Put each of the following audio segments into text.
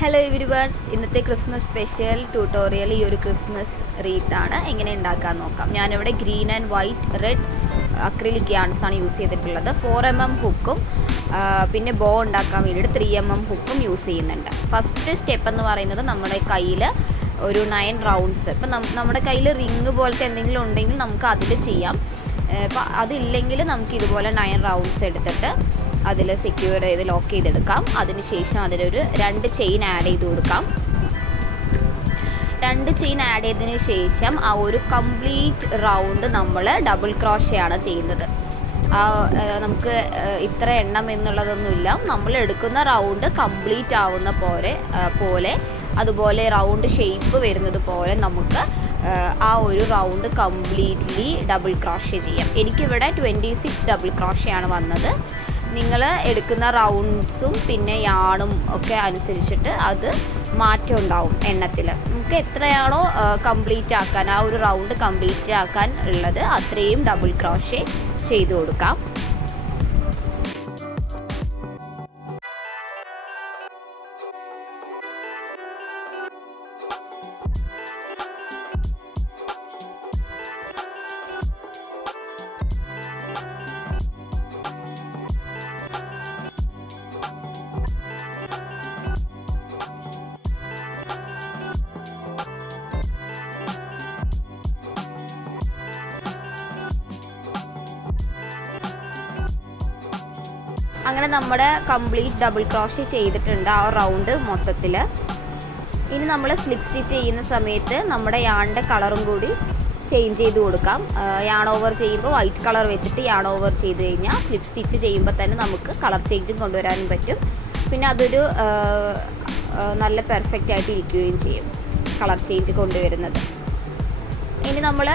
Hello everyone, ഇന്നത്തെ Christmas special tutorial ഈ ഒരു ക്രിസ്മസ് റീത്താണ് എങ്ങനെ ഉണ്ടാക്കാൻ നോക്കാം. ഞാനിവിടെ green and white red acrylic യാൺസാണ് യൂസ് ചെയ്തിട്ടുള്ളത്. 4mm ഹുക്കും പിന്നെ ബോ ഉണ്ടാക്കാൻ വേണ്ടിയിട്ട് 3mm ഹുക്കും യൂസ് ചെയ്യുന്നുണ്ട്. ഫസ്റ്റ് സ്റ്റെപ്പ് എന്ന് പറയുന്നത് നമ്മുടെ കയ്യിൽ ഒരു 9 റൗണ്ട്സ്, ഇപ്പം നമ്മുടെ കയ്യിൽ റിങ് പോലത്തെ എന്തെങ്കിലും ഉണ്ടെങ്കിൽ നമുക്ക് അതിൽ ചെയ്യാം. ഇപ്പം അതില്ലെങ്കിൽ നമുക്ക് ഇതുപോലെ 9 റൗണ്ട്സ് എടുത്തിട്ട് അതിൽ സെക്യൂർ ചെയ്ത് ലോക്ക് ചെയ്തെടുക്കാം. അതിനുശേഷം അതിലൊരു 2 ചെയിൻ ആഡ് ചെയ്ത് കൊടുക്കാം. 2 ചെയിൻ ആഡ് ചെയ്തതിന് ശേഷം ആ ഒരു കംപ്ലീറ്റ് റൗണ്ട് നമ്മൾ ഡബിൾ ക്രോഷയാണ് ചെയ്യുന്നത്. നമുക്ക് ഇത്ര എണ്ണം എന്നുള്ളതൊന്നുമില്ല, നമ്മൾ എടുക്കുന്ന റൗണ്ട് കംപ്ലീറ്റ് ആവുന്ന പോലെ അതുപോലെ റൗണ്ട് ഷേപ്പ് വരുന്നത് പോലെ നമുക്ക് ആ ഒരു റൗണ്ട് കംപ്ലീറ്റ്ലി ഡബിൾ ക്രോഷേ ചെയ്യാം. എനിക്കിവിടെ 26 ഡബിൾ ക്രോഷയാണ് വന്നത്. നിങ്ങൾ എടുക്കുന്ന റൗണ്ട്സും പിന്നെ യാണും ഒക്കെ അനുസരിച്ചിട്ട് അത് മാറ്റം ഉണ്ടാവും എണ്ണത്തിൽ. നമുക്ക് എത്രയാണോ കംപ്ലീറ്റ് ആക്കാൻ, ആ ഒരു റൗണ്ട് കംപ്ലീറ്റ് ആക്കാൻ ഉള്ളത് അത്രയും ഡബിൾ ക്രോഷേ ചെയ്ത് കൊടുക്കാം. അങ്ങനെ നമ്മുടെ കംപ്ലീറ്റ് ഡബിൾ ക്രോഷേ ചെയ്തിട്ടുണ്ട് ആ റൗണ്ട് മൊത്തത്തിൽ. ഇനി നമ്മൾ സ്ലിപ്പ് സ്റ്റിച്ച് ചെയ്യുന്ന സമയത്ത് നമ്മുടെ യാണിൻ്റെ കളറും കൂടി ചേഞ്ച് ചെയ്ത് കൊടുക്കാം. യാൺ ഓവർ ചെയ്യുമ്പോൾ വൈറ്റ് കളർ വെച്ചിട്ട് യാൺ ഓവർ ചെയ്ത് കഴിഞ്ഞാൽ സ്ലിപ്പ് സ്റ്റിച്ച് ചെയ്യുമ്പോൾ തന്നെ നമുക്ക് കളർ ചേഞ്ചും കൊണ്ടുവരാനും പറ്റും. പിന്നെ അതൊരു നല്ല പെർഫെക്റ്റ് ആയിട്ട് ഇരിക്കുകയും ചെയ്യും കളർ ചേഞ്ച് കൊണ്ടുവരുന്നത്. ഇനി നമ്മൾ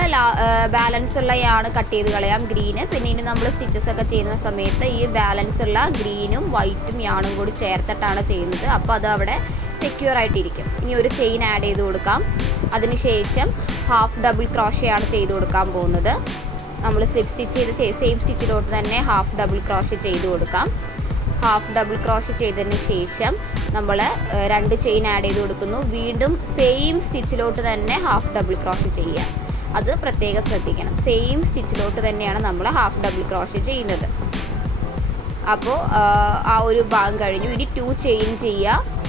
ബാലൻസ് ഉള്ള യാണ് കട്ട് ചെയ്ത് കളയാം, ഗ്രീന്. പിന്നെ ഇനി നമ്മൾ സ്റ്റിച്ചസ് ഒക്കെ ചെയ്യുന്ന സമയത്ത് ഈ ബാലൻസ് ഉള്ള ഗ്രീനും വൈറ്റും യാണും കൂടി ചേർത്തിട്ടാണ് ചെയ്യുന്നത്. അപ്പോൾ അത് അവിടെ സെക്യൂർ ആയിട്ടിരിക്കും. ഇനി ഒരു ചെയിൻ ആഡ് ചെയ്ത് കൊടുക്കാം. അതിനുശേഷം ഹാഫ് ഡബിൾ ക്രോഷയാണ് ചെയ്ത് കൊടുക്കാൻ പോകുന്നത്. നമ്മൾ സ്ലിപ്പ് സ്റ്റിച്ച് ചെയ്ത് സെയിം സ്റ്റിച്ചിലോട്ട് തന്നെ ഹാഫ് ഡബിൾ ക്രോഷ ചെയ്ത് കൊടുക്കാം. ഹാഫ് ഡബിൾ ക്രോഷ ചെയ്തതിന് ശേഷം നമ്മൾ 2 ചെയിൻ ആഡ് ചെയ്ത് കൊടുക്കുന്നു. വീണ്ടും സെയിം സ്റ്റിച്ചിലോട്ട് തന്നെ ഹാഫ് ഡബിൾ ക്രോഷ ചെയ്യുക. അത് പ്രത്യേകം ശ്രദ്ധിക്കണം. സെയിം സ്റ്റിച്ചിലോട്ട് തന്നെയാണ് നമ്മൾ ഹാഫ് ഡബിൾ ക്രോഷ ചെയ്യുന്നത്. അപ്പോൾ ആ ഒരു ഭാഗം കഴിഞ്ഞു. ഇനി 2 ചെയിൻ ചെയ്യുക.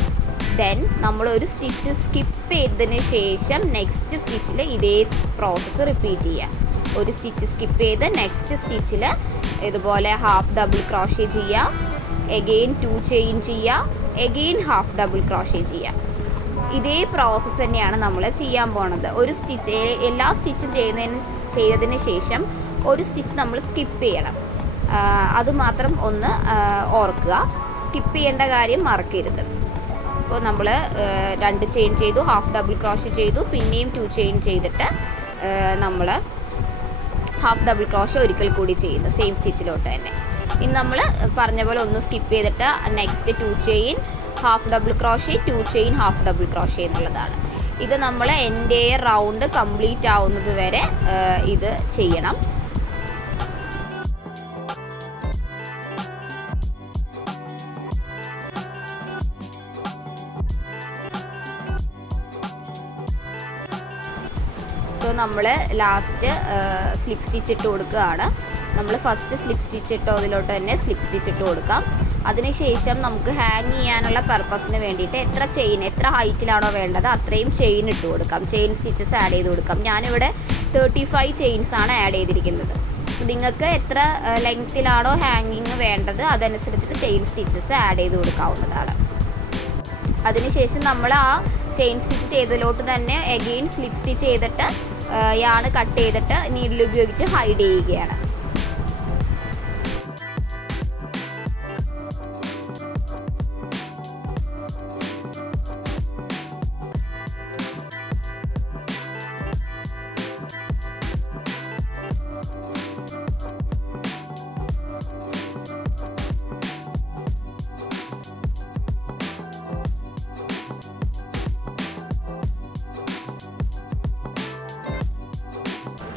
ദെൻ നമ്മളൊരു സ്റ്റിച്ച് സ്കിപ്പ് ചെയ്തതിന് ശേഷം നെക്സ്റ്റ് സ്റ്റിച്ചിൽ ഇതേ പ്രോസസ്സ് റിപ്പീറ്റ് ചെയ്യുക. ഒരു സ്റ്റിച്ച് സ്കിപ്പ് ചെയ്ത് നെക്സ്റ്റ് സ്റ്റിച്ചിൽ ഇതുപോലെ ഹാഫ് ഡബിൾ ക്രോഷ ചെയ്യുക. എഗെയിൻ 2 ചെയിൻ ചെയ്യുക. എഗെയിൻ ഹാഫ് ഡബിൾ ക്രോഷേ ചെയ്യുക. ഇതേ പ്രോസസ്സ് തന്നെയാണ് നമ്മൾ ചെയ്യാൻ പോണത്. ഒരു സ്റ്റിച്ച് എല്ലാ സ്റ്റിച്ചും ചെയ്തതിന് ശേഷം ഒരു സ്റ്റിച്ച് നമ്മൾ സ്കിപ്പ് ചെയ്യണം. അതുമാത്രം ഒന്ന് ഓർക്കുക. സ്കിപ്പ് ചെയ്യേണ്ട കാര്യം മറക്കരുത്. അപ്പോൾ നമ്മൾ 2 ചെയിൻ ചെയ്തു, ഹാഫ് ഡബിൾ ക്രോഷ ചെയ്തു, പിന്നെയും 2 ചെയിൻ ചെയ്തിട്ട് നമ്മൾ ഹാഫ് ഡബിൾ ക്രോഷ ഒരിക്കൽ കൂടി ചെയ്യുന്നു സെയിം സ്റ്റിച്ചിലോട്ട് തന്നെ. ഇനി നമ്മൾ പറഞ്ഞ പോലെ ഒന്ന് സ്കിപ്പ് ചെയ്തിട്ട് next 2 chain half double crochet, 2 chain half double crochet എന്നുള്ളതാണ്. ഇത് നമ്മൾ എൻ്റെ റൗണ്ട് കംപ്ലീറ്റ് ആവുന്നത് വരെ ഇത് ചെയ്യണം. സോ നമ്മൾ ലാസ്റ്റ് സ്ലിപ്പ് സ്റ്റിച്ച് ഇട്ട് കൊടുക്കുകയാണ്. നമ്മൾ ഫസ്റ്റ് സ്ലിപ്പ് സ്റ്റിച്ച് ഇട്ടോ അതിലോട്ട് തന്നെ സ്ലിപ്പ് സ്റ്റിച്ച് ഇട്ട് കൊടുക്കാം. അതിനുശേഷം നമുക്ക് ഹാങ് ചെയ്യാനുള്ള പർപ്പസിന് വേണ്ടിയിട്ട് എത്ര ഹൈറ്റിലാണോ വേണ്ടത് അത്രയും ചെയിൻ ഇട്ട് കൊടുക്കാം. ചെയിൻ സ്റ്റിച്ചസ് ആഡ് ചെയ്ത് കൊടുക്കാം. ഞാനിവിടെ 35 ചെയിൻസാണ് ആഡ് ചെയ്തിരിക്കുന്നത്. നിങ്ങൾക്ക് എത്ര ലെങ്ത്തിലാണോ ഹാങ്ങിങ് വേണ്ടത് അതനുസരിച്ചിട്ട് ചെയിൻ സ്റ്റിച്ചസ് ആഡ് ചെയ്ത് കൊടുക്കാവുന്നതാണ്. അതിനുശേഷം നമ്മൾ ആ ചെയിൻ സ്റ്റിച്ച് ചെയ്തതിലോട്ട് തന്നെ എഗെയിൻ സ്ലിപ്പ് സ്റ്റിച്ച് ചെയ്തിട്ട് യാണ് കട്ട് ചെയ്തിട്ട് നീഡിൽ ഉപയോഗിച്ച് ഹൈഡ് ചെയ്യുകയാണ്.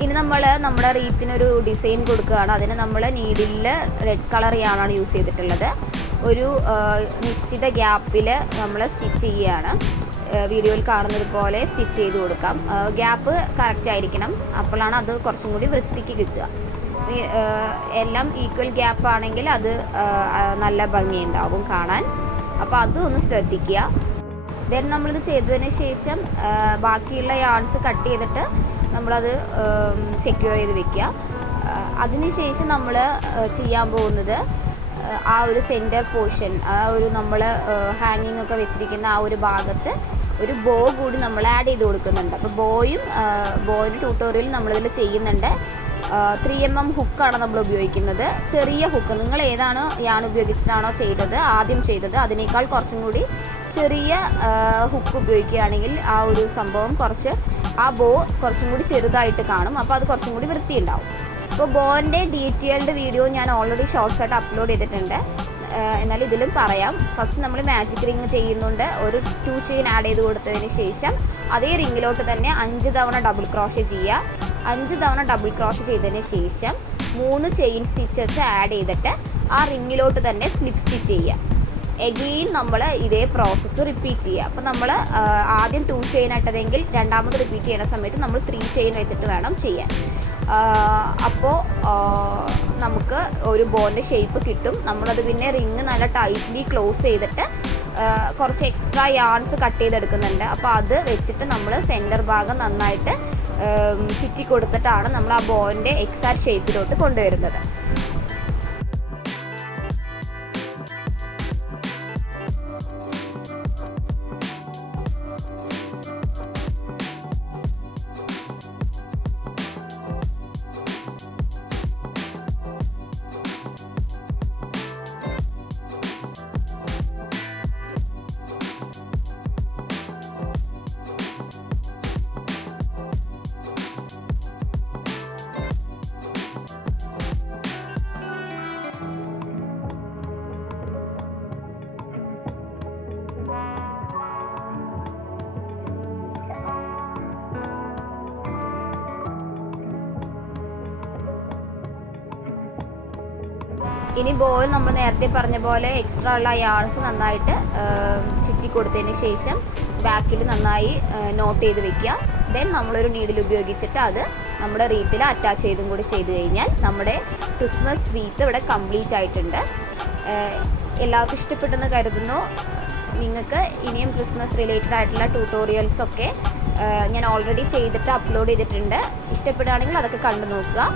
ഇനി നമ്മൾ നമ്മുടെ റീത്തിനൊരു ഡിസൈൻ കൊടുക്കുകയാണ്. അതിന് നമ്മൾ നീഡിൽ റെഡ് കളർ യാണാണ് യൂസ് ചെയ്തിട്ടുള്ളത്. ഒരു നിശ്ചിത ഗ്യാപ്പിൽ നമ്മൾ സ്റ്റിച്ച് ചെയ്യുകയാണ്. വീഡിയോയിൽ കാണുന്നത് പോലെ സ്റ്റിച്ച് ചെയ്ത് കൊടുക്കാം. ഗ്യാപ്പ് കറക്റ്റ് ആയിരിക്കണം, അപ്പോഴാണ് അത് കുറച്ചും കൂടി വൃത്തിക്ക് കിട്ടുക. എല്ലാം ഈക്വൽ ഗ്യാപ്പ് ആണെങ്കിൽ അത് നല്ല ഭംഗിയുണ്ടാവും കാണാൻ. അപ്പോൾ അതൊന്ന് ശ്രദ്ധിക്കുക. ദെൻ നമ്മളിത് ചെയ്തതിന് ശേഷം ബാക്കിയുള്ള യാൺസ് കട്ട് ചെയ്തിട്ട് നമ്മളത് സെക്യൂർ ചെയ്ത് വെക്കുക. അതിനുശേഷം നമ്മൾ ചെയ്യാൻ പോകുന്നത് ആ ഒരു സെൻറ്റർ പോർഷൻ, ആ ഒരു നമ്മൾ ഹാങ്ങിങ് ഒക്കെ വെച്ചിരിക്കുന്ന ആ ഒരു ഭാഗത്ത് ഒരു ബോ കൂടി നമ്മൾ ആഡ് ചെയ്ത് കൊടുക്കുന്നുണ്ട്. അപ്പോൾ ബോയിൻ്റെ ട്യൂട്ടോറിയൽ നമ്മളിതിൽ ചെയ്യുന്നുണ്ട്. 3mm ഹുക്കാണ് നമ്മൾ ഉപയോഗിക്കുന്നത്. ചെറിയ ഹുക്ക്, നിങ്ങൾ ഏതാണോ യാൺ ഉപയോഗിച്ചിട്ടാണോ ആദ്യം ചെയ്തത് അതിനേക്കാൾ കുറച്ചും കൂടി ചെറിയ ഹുക്ക് ഉപയോഗിക്കുകയാണെങ്കിൽ ആ ഒരു സംഭവം ആ ബോ കുറച്ചും കൂടി ചെറുതായിട്ട് കാണും. അപ്പോൾ അത് കുറച്ചും കൂടി വൃത്തിയുണ്ടാവും. അപ്പോൾ ബോൻ്റെ ഡീറ്റെയിൽഡ് വീഡിയോ ഞാൻ ഓൾറെഡി ഷോർട്ട്സായിട്ട് അപ്ലോഡ് ചെയ്തിട്ടുണ്ട്. എന്നാൽ ഇതിലും പറയാം. ഫസ്റ്റ് നമ്മൾ മാജിക് റിങ് ചെയ്യുന്നുണ്ട്. ഒരു 2 ചെയിൻ ആഡ് ചെയ്ത് കൊടുത്തതിന് ശേഷം അതേ റിങ്ങിലോട്ട് തന്നെ 5 തവണ ഡബിൾ ക്രോഷേ ചെയ്യുക. 5 തവണ ഡബിൾ ക്രോഷ് ചെയ്തതിന് ശേഷം 3 ചെയിൻ സ്റ്റിച്ചസ് ആഡ് ചെയ്തിട്ട് ആ റിങ്ങിലോട്ട് തന്നെ സ്ലിപ്പ് സ്റ്റിച്ച് ചെയ്യുക. എഗെയിൻ നമ്മൾ ഇതേ പ്രോസസ്സ് റിപ്പീറ്റ് ചെയ്യുക. അപ്പോൾ നമ്മൾ ആദ്യം 2 ചെയിൻ ഇട്ടതെങ്കിൽ രണ്ടാമത് റിപ്പീറ്റ് ചെയ്യുന്ന സമയത്ത് നമ്മൾ 3 ചെയിൻ വെച്ചിട്ട് വേണം ചെയ്യാൻ. അപ്പോൾ നമുക്ക് ഒരു ബോൻ്റെ ഷേപ്പ് കിട്ടും. നമ്മളത് പിന്നെ റിങ് നല്ല ടൈറ്റ്ലി ക്ലോസ് ചെയ്തിട്ട് കുറച്ച് എക്സ്ട്രാ യാൺസ് കട്ട് ചെയ്തെടുക്കുന്നുണ്ട്. അപ്പോൾ അത് വെച്ചിട്ട് നമ്മൾ സെൻറ്റർ ഭാഗം നന്നായിട്ട് ചുറ്റി കൊടുത്തിട്ടാണ് നമ്മൾ ആ ബോൻ്റെ എക്സാക്റ്റ് ഷേപ്പിലോട്ട് കൊണ്ടുവരുന്നത്. ഇനി ബോയിൽ നമ്മൾ നേരത്തെ പറഞ്ഞ പോലെ എക്സ്ട്രാ ഉള്ള യാൺസ് നന്നായിട്ട് ചുറ്റി കൊടുത്തതിന് ശേഷം ബാക്കിൽ നന്നായി നോട്ട് ചെയ്ത് വെക്കുക. ദെൻ നമ്മളൊരു നീഡിൽ ഉപയോഗിച്ചിട്ട് അത് നമ്മുടെ റീത്തിൽ അറ്റാച്ച് ചെയ്തും കൂടി ചെയ്ത് കഴിഞ്ഞാൽ നമ്മുടെ ക്രിസ്മസ് റീത്ത് ഇവിടെ കംപ്ലീറ്റ് ആയിട്ടുണ്ട്. എല്ലാവർക്കും ഇഷ്ടപ്പെട്ടെന്ന് കരുതുന്നു. നിങ്ങൾക്ക് ഇനിയും ക്രിസ്മസ് റിലേറ്റഡ് ആയിട്ടുള്ള ട്യൂട്ടോറിയൽസൊക്കെ ഞാൻ ഓൾറെഡി ചെയ്തിട്ട് അപ്ലോഡ് ചെയ്തിട്ടുണ്ട്. ഇഷ്ടപ്പെടുകയാണെങ്കിൽ അതൊക്കെ കണ്ടു നോക്കുക.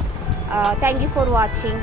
Thank you for watching.